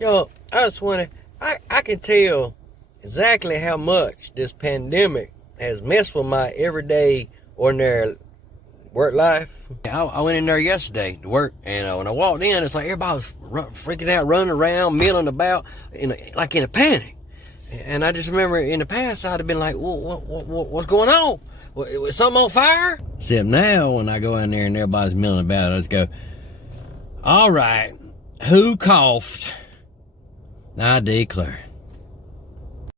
I was wondering, I can tell exactly how much this pandemic has messed with my everyday, ordinary work life. I went in there yesterday to work, and when I walked in, it's like everybody was freaking out, running around, milling about, like in a panic. And I just remember in the past, I'd have been like, what's going on? Was something on fire? Except now, when I go in there and everybody's milling about, I just go, all right, who coughed? Idy Clayer.